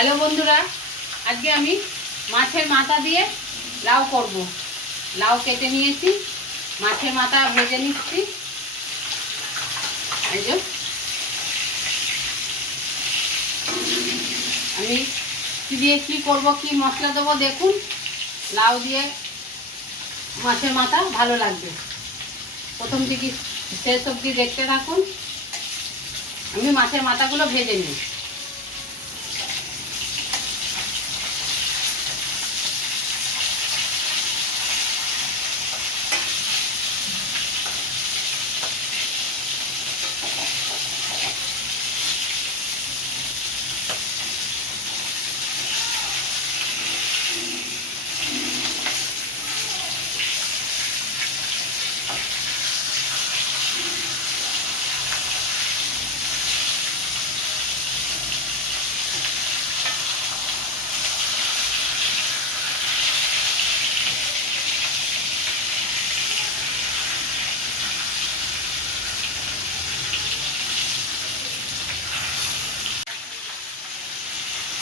Hello বন্ধুরা, আজকে আমি মাছের মাথা দিয়ে লাউ করব। লাউ কেটে নিয়েছি, মাছের মাথা ভেজে নিচ্ছি। এই যে আমি কি দিয়ে কি করব, কি মশলা দেবো দেখুন। লাউ দিয়ে মাছের মাথা ভালো লাগবে, প্রথম থেকে শেষ অবধি দেখতে থাকুন। আমি মাছের মাথাগুলো ভেজে নিই।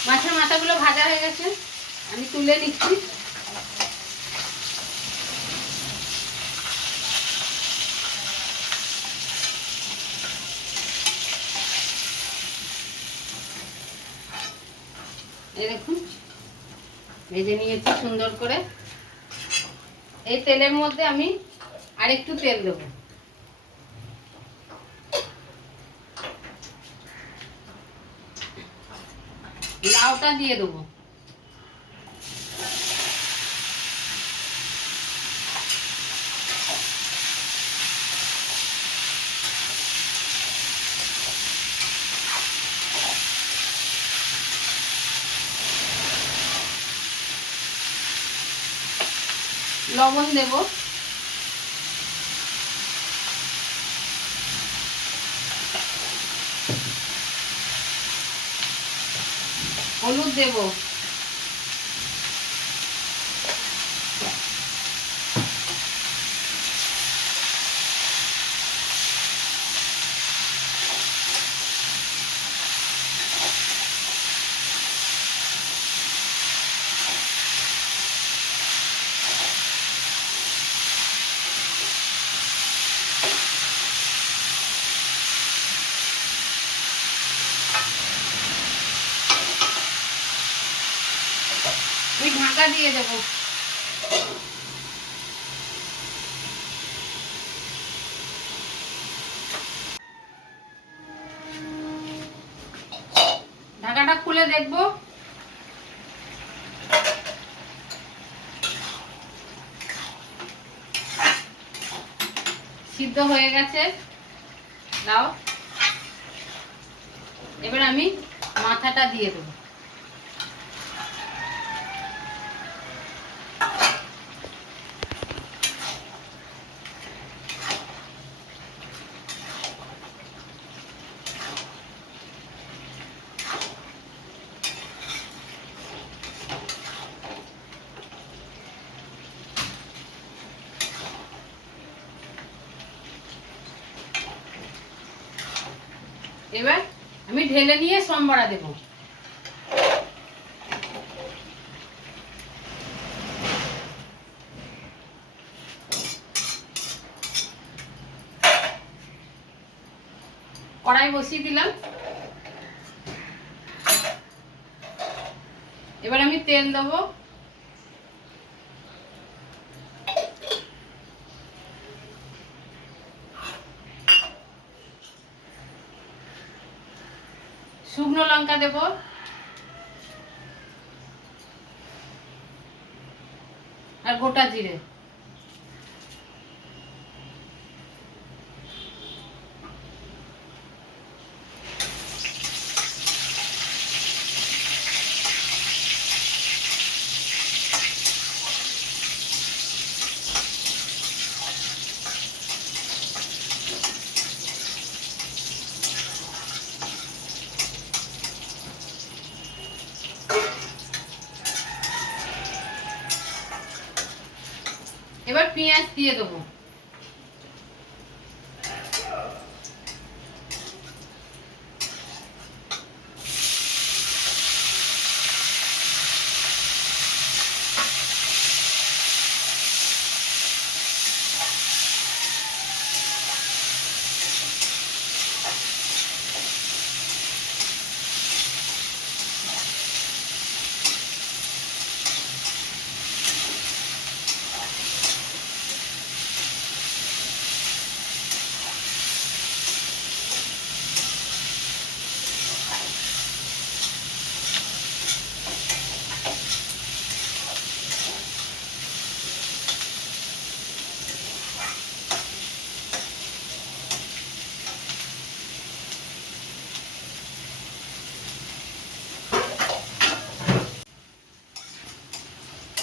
মাছের মাথাগুলো ভাজা হয়ে গেছে, আমি তুলে নিচ্ছি। এই দেখুন, ভেজে নিয়েছি সুন্দর করে। এই তেলের মধ্যে আমি আরেকটু তেল দেবো। লাউটা দিয়ে দেবো। লবণ দেব, হলুদ দেব, আমি ঢাকা দিয়ে দেব। ঢাকাটা খুলে দেখব। সিদ্ধ হয়ে গেছে লাউ। এবার আমি মাথাটা দিয়ে দেবো। এবার আমি ঢেলে নিয়ে সম্বরা দেব। কড়াই বসিয়ে দিলাম। এবার আমি তেল দেবো। শুকনো লঙ্কা দেব, আর গোটা জিরে। এবার পেঁয়াজ দিয়ে দেবো।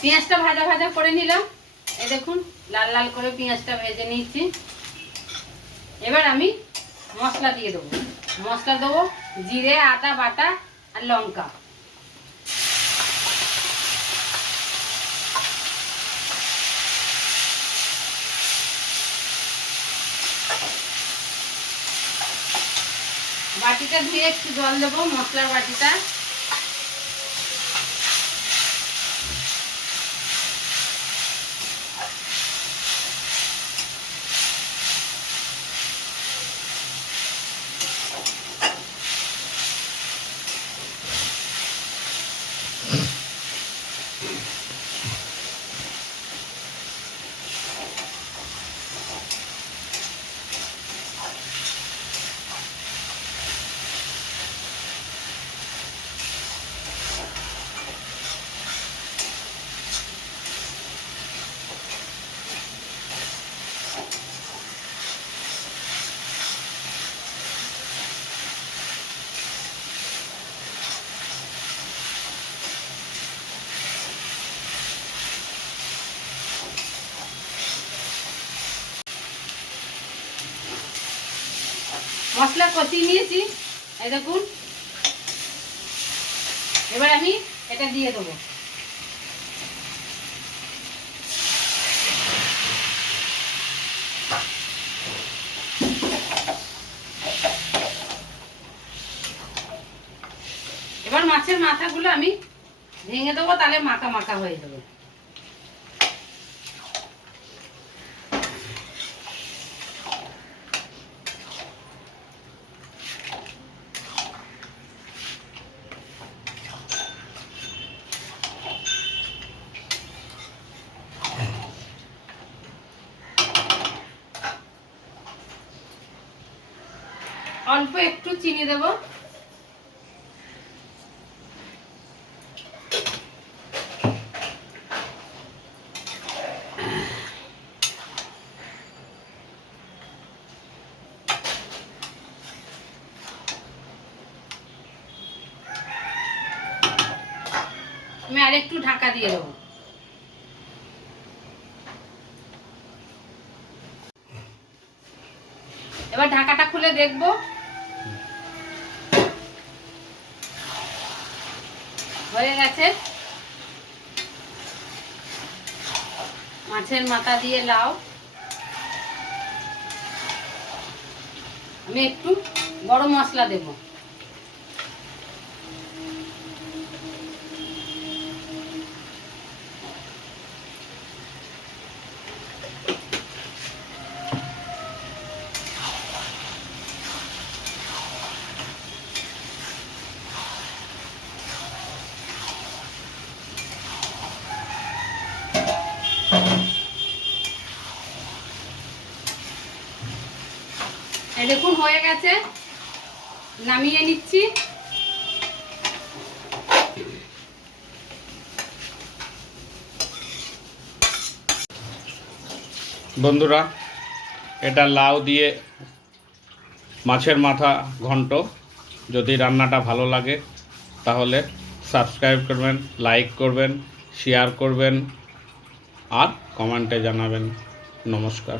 পেঁয়াজটা ভাজা ভাজা করে নিলাম, এই দেখুন লাল লাল করে পেঁয়াজটা ভেজে নিয়েছি। এবার আমি মশলা দিয়ে দেবো। মশলা দেবো জিরে, আদা বাটা আর লঙ্কা। বাটিটা ধুয়ে একটু জল দেবো, মশলার বাটিটা। মশলা কষিয়ে নিয়েছি, এই দেখুন। এবার আমি এটা দিয়ে দেবো। এবার মাছের মাথাগুলো আমি ভেঙে দেবো, তাহলে মাখা মাখা হয়ে যাবে। অল্প একটু চিনি দেব। আমি আরেকটু ঢাকা দিয়ে দেবো। এবার ঢাকাটা খুলে দেখবো। হয়ে গেছে। মাছের মাথা দিয়ে লাউ। আমি একটু গরম মশলা দেব। এই দেখুন হয়ে গেছে, নামিয়ে নিচ্ছি। বন্ধুরা, এটা লাউ দিয়ে মাছের মাথা ঘন্ট। যদি রান্নাটা ভালো লাগে তাহলে সাবস্ক্রাইব করবেন, লাইক করবেন, শেয়ার করবেন আর কমেন্টে জানাবেন। নমস্কার।